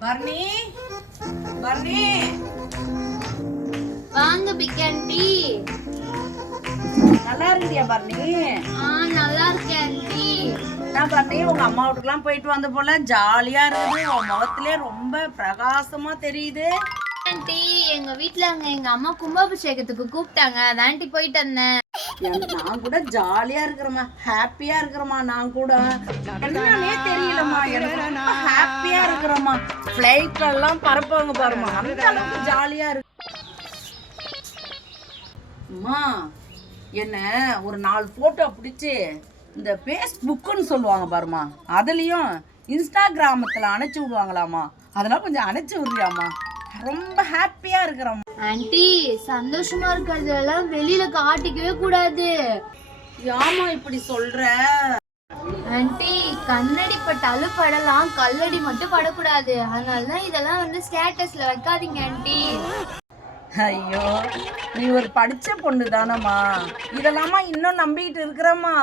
Barney Barney வாங்க பிக்காண்டி. நல்லா இருக்கியா பர்னி? நல்லா இருக்கேன் ஆண்டி. நான் பர்னி உங்க அம்மா வீட்டுக்குலாம் போயிட்டு வந்த போல ஜாலியா இருக்குது. உன் முகத்திலே ரொம்ப பிரகாசமா தெரியுது. ஆண்டி எங்க வீட்ல எங்க அம்மா கும்பாபிஷேகத்துக்கு கூப்பிட்டாங்க, அதான் ஆண்டி போயிட்டு வந்தேன். நான் கூட ஜாலியா இருக்கிறேம்மா, ஹாப்பியா இருக்கிறேம்மா. நான் கூட என்னன்னே தெரியலம்மா, எனக்கு ரொம்ப ஹாப்பியா இருக்கிறேம்மா. ஃப்ளைட்ல எல்லாம் பறப்பாங்க பாருமா, அந்த அளவுக்கு ஜாலியா இருக்கு. அம்மா என்ன ஒரு 4 போட்டோ பிடிச்சி இந்த ஃபேஸ்புக்குன்னு சொல்லுவாங்க பாருமா, அதுலயும் இன்ஸ்டாகிராமத்துல அணைச்சு விடுவாங்களாமா, அதெல்லாம் கொஞ்சம் அணைச்சு விடுறியாம்மா. ரொம்ப ஹாப்பியா இருக்கிறோம் ஆண்டி. சந்தோஷமா இருக்கிறதெல்லாம் வெளியில காட்டிக்கவே கூடாது. ஏமா இப்படி சொல்ற? ஆண்டி கண்ணடி பட்டாலும் படலாம், கல்லடி மட்டும் படக்கூடாது. அதனாலதான் இதெல்லாம் ஸ்டேட்டஸ்ல வைக்காதீங்க ஆண்டி. ஐயோ நீ ஒரு படிச்ச பொண்ணு தானம்மா, இதெல்லாமா இன்னும் நம்பிக்கிட்டு இருக்கிறம்மா.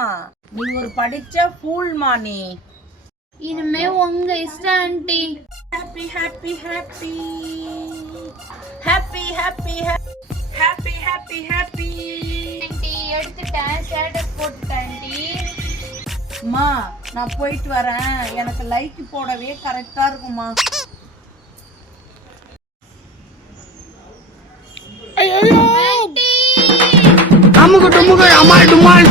நீ ஒரு படிச்ச ஃபூல்மா. நீ இனிமே உங்க இஷ்டம் aunty. Happy happy happy happy happy happy happy happy. Aunty எடுத்துட்டேன், ஸ்டேட்டஸ் போட்டுட்டேன் ஆண்டி. அம்மா நான் போயிட்டு வரேன், எனக்கு லைக் போடவே கரெக்டா இருக்குமா. ஆண்டி அமுகு டுமுகு அமால் டுமால்.